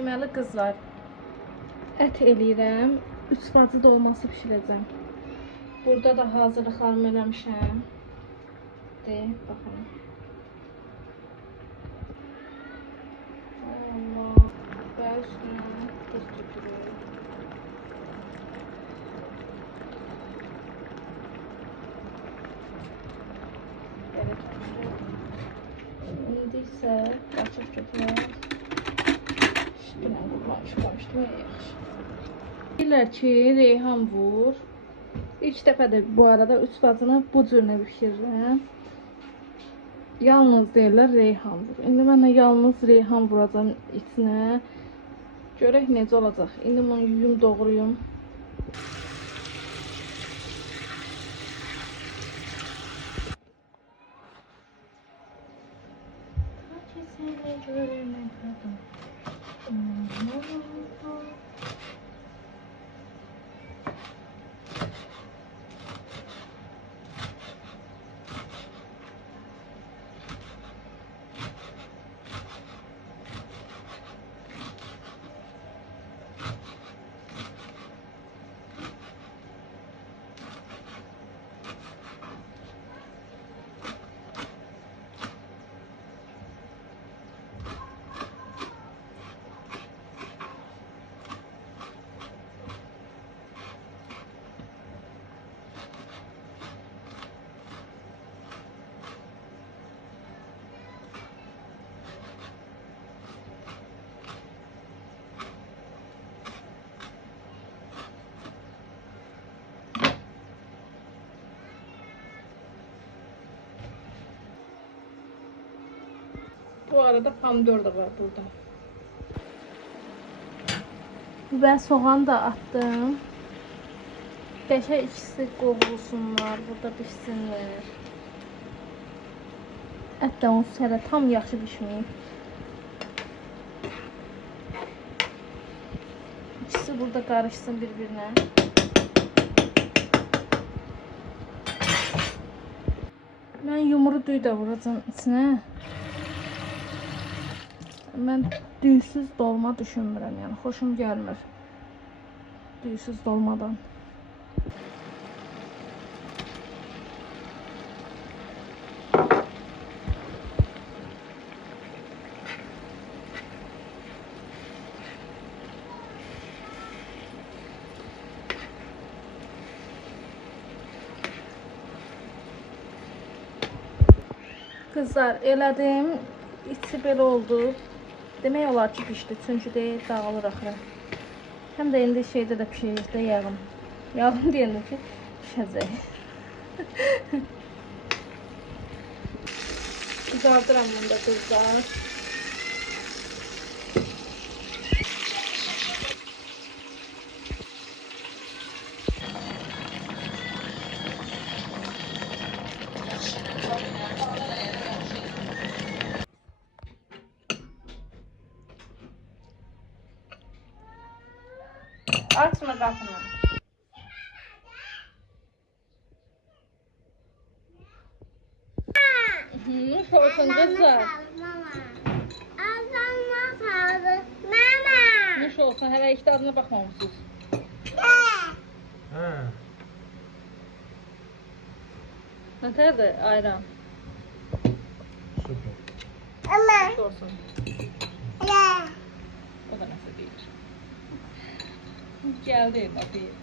Deməli qızlar, ət eləyirəm. 3 vacı dolması bişirəcəm. Burada da hazırlıqlarımı eləmişəm. Baxın. Allah. Və üstünə tuz tökürük. Belə tökürük. İndi isə açıq götürək. Üstünə qurmamışdım, yaxşı. Deyirlər ki, reyhan vur. İlk dəfədir bu arada 3 vacını bu cürünə bişirirəm. Yalnız deyirlər reyhan vur. İndi mən yalnız reyhan vuracam içinə. Görək necə olacaq. İndi bunu yuyum, doğrayım. Bu arada pomidor da var burada. Və soğan da attım. Qəşəng ikisi qovrulsunlar, burada pişsinlər. Ət də onsuz hələ tam yaxşı pişməyib. İkisi burada qarışsın bir-birinə. Mən yumru düyü də vuracam içinə. Mən düysüz dolma düşünmürəm, yəni xoşum gəlmir düysüz dolmadan. Kızlar, elədim, içi belə oldu. Demək olar ki, pişdi, çünki deyil, dağılır axıra. Həm də indi şeydə də pişirəcək yağım. Yağım deyəndə ki, pişəcək. Qızardıram bunu da qızlar. Açma qapını. Nuş olsun kızlar. Nuş olsun, hələ işte adına baxmamışsınız. Nətərdir ayran? Süper. Nuş olsun. O da nəsə deyir. Geldi bakayım.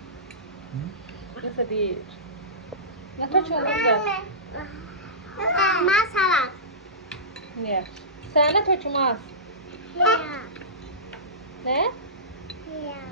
Nasıl değil? Ne kaç olacak? Masalat. Ne? Sana toçmaz. Ya. Ne? Ya.